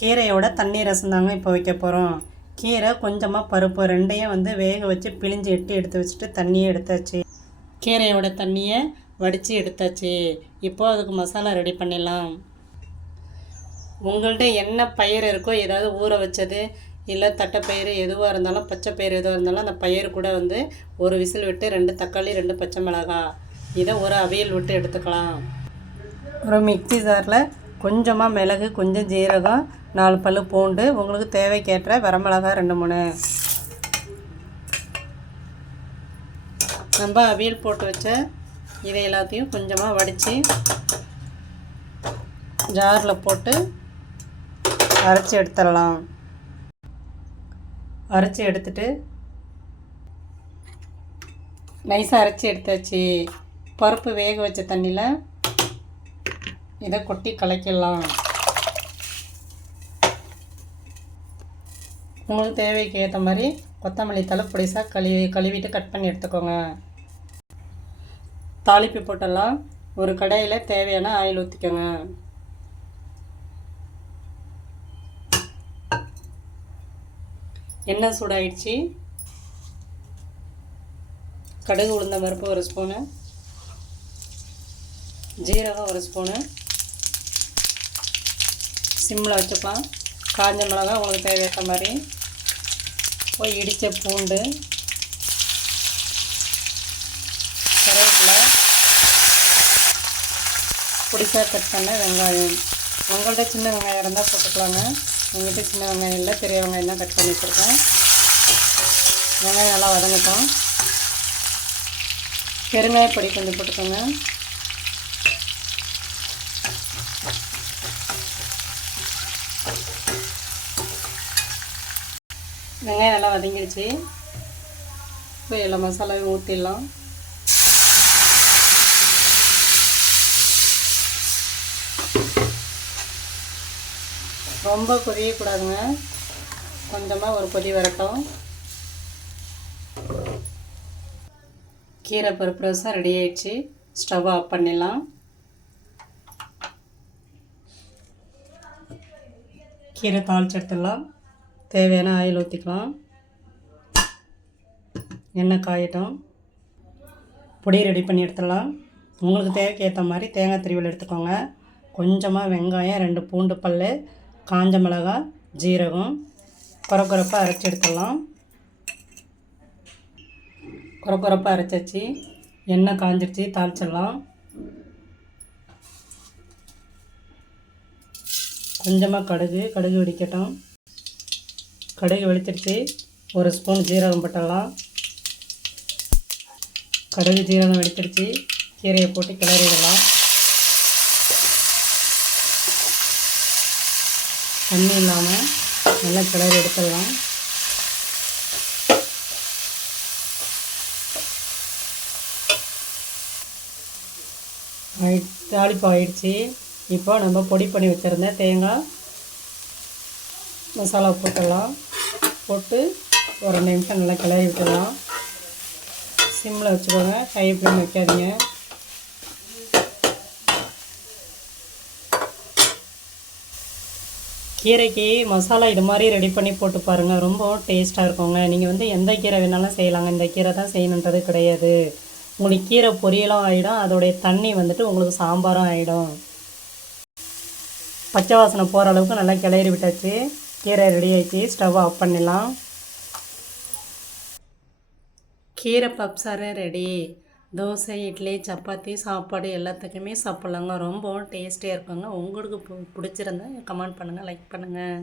கீரையோட தண்ணி ரசம் தாங்க இப்போ வைக்க போகிறோம். கீரை கொஞ்சமாக பருப்பு ரெண்டையும் வேக வச்சு பிழிஞ்சு எடுத்து வச்சுட்டு தண்ணியை எடுத்தாச்சு. கீரையோட தண்ணியை வடித்து எடுத்தாச்சு. இப்போது அதுக்கு மசாலா ரெடி பண்ணிடலாம். உங்கள்கிட்ட என்ன பயிர் இருக்கோ, ஏதாவது ஊற வச்சது இல்லை தட்டைப்பயிறு எதுவாக இருந்தாலும், பச்சை பயிறு எதுவாக இருந்தாலும் அந்த பயிர் கூட ஒரு விசில் விட்டு 2 தக்காளி 2 பச்சை மிளகாய் இதை ஒரு அவியல் விட்டு எடுத்துக்கலாம். ஒரு மிக்ஸி ஜாரில் கொஞ்சமாக மிளகு, கொஞ்சம் ஜீரகம், 4 பல் பூண்டு, உங்களுக்கு தேவைக்கேற்ற வரமிளகாய் 2 3. நம்ம அவியல் போட்டு வச்ச இதை எல்லாத்தையும் கொஞ்சமாக வடித்து ஜாரில் போட்டு அரைச்சி எடுத்துடலாம். அரைச்சி எடுத்துட்டு நைஸாக அரைச்சி எடுத்தாச்சு. பருப்பு வேக வச்ச தண்ணியில் இதை கொட்டி கலக்கிடலாம். உங்களுக்கு தேவைக்கு ஏற்ற மாதிரி கொத்தமல்லி தழை பொடிசாக கழுவிட்டு கட் பண்ணி எடுத்துக்கோங்க. தாளிப்பு போட்டெல்லாம் ஒரு கடாயில் தேவையான ஆயில் ஊற்றிக்கோங்க. எண்ணெய் சூடாயிடுச்சு. கடுகு உளுந்தம் பருப்பு 1 ஸ்பூனு, ஜீரகம் 1 ஸ்பூனு, சிம்மில் வச்சுக்கலாம். காஞ்ச மிளகாய் உங்களுக்கு தேவையான மாதிரி, இடித்த பூண்டு, கருவேப்பிலை, பொடிசாக கட் பண்ண வெங்காயம். உங்கள்கிட்ட சின்ன வெங்காயம் இருந்தால் போட்டுக்கலாங்க. எங்கிட்ட சின்ன வெங்காயம் இல்லை, பெரிய வெங்காயம் தான் கட் பண்ணி வச்சுருக்கேன். வெங்காயம் நல்லா வதங்கட்டும். பெருங்காயப்பொடி கொஞ்சம் போட்டுக்கோங்க. வெங்காயம் நல்லா வதங்கிடுச்சு. இப்போ எல்லா மசாலாவையும் ஊற்றிடலாம். ரொம்ப கொதியக்கூடாதுங்க, கொஞ்சமாக ஒரு கொதி வரட்டும். கீரை பருப்பு ரசம் ரெடி ஆயிடுச்சு. ஸ்டவ் ஆஃப் பண்ணிடலாம். கீரை தாளிச்சு எடுத்துடலாம். தேவையான ஆயில் ஊற்றிக்கலாம். எண்ணெய் காயட்டும். பொடி ரெடி பண்ணி எடுத்துடலாம். உங்களுக்கு தேவைக்கு ஏற்ற மாதிரி தேங்காய் திருவல் எடுத்துக்கோங்க. கொஞ்சமாக வெங்காயம், 2 பூண்டு பல், காஞ்ச மிளகாய், ஜீரகம் கொரப்பாக அரைச்சி எடுத்துடலாம். கொரப்பாக அரைச்சாச்சு. எண்ணெய் காஞ்சிடுச்சு, தாளிச்சிடலாம். கொஞ்சமாக கடுகு வெடிக்கட்டும். கடுகு வெடிச்சிடுச்சு. 1 ஸ்பூன் ஜீரகம் போட்டுடலாம். கடுகு ஜீரகம் வெடிச்சிடுச்சு. கீரையை போட்டு கிளறிடலாம். தண்ணி இல்லாமல் நல்லா கிளறி எடுத்துடலாம். தாளிப்பு ஆயிடுச்சு. இப்போ நம்ம பொடி பண்ணி வச்சுருந்த தேங்காய் மசாலா போட்டுடலாம். போட்டு ஒரு 2 நிமிஷம் நல்லா கிளறி விட்டுடலாம். சிம்மில் வச்சுக்கோங்க, ஹை ஃப்ளேம் வைக்காதீங்க. கீரைக்கு மசாலா இது மாதிரி ரெடி பண்ணி போட்டு பாருங்கள், ரொம்ப டேஸ்ட்டாக இருக்குங்க. நீங்கள் எந்த கீரை வேணாலும் செய்யலாங்க, இந்த கீரை தான் செய்யணுன்றது கிடையாது. உங்களுக்கு கீரை பொரியலும் ஆகிடும், அதோடைய தண்ணி உங்களுக்கு சாம்பாரும் ஆகிடும். பச்சை வாசனை போகிற அளவுக்கு நல்லா கிளறி விட்டாச்சு. கீரை ரெடி ஆகிடுச்சு. ஸ்டவ் ஆஃப் பண்ணிடலாம். கீரை பப்ஸாரு ரெடி. தோசை, இட்லி, சப்பாத்தி, சாப்பாடு எல்லாத்துக்குமே சாப்பிட்லாங்க. ரொம்ப டேஸ்டியாக இருக்குங்க. உங்களுக்கு பிடிச்சிருந்தா கமெண்ட் பண்ணுங்கள், லைக் பண்ணுங்கள்.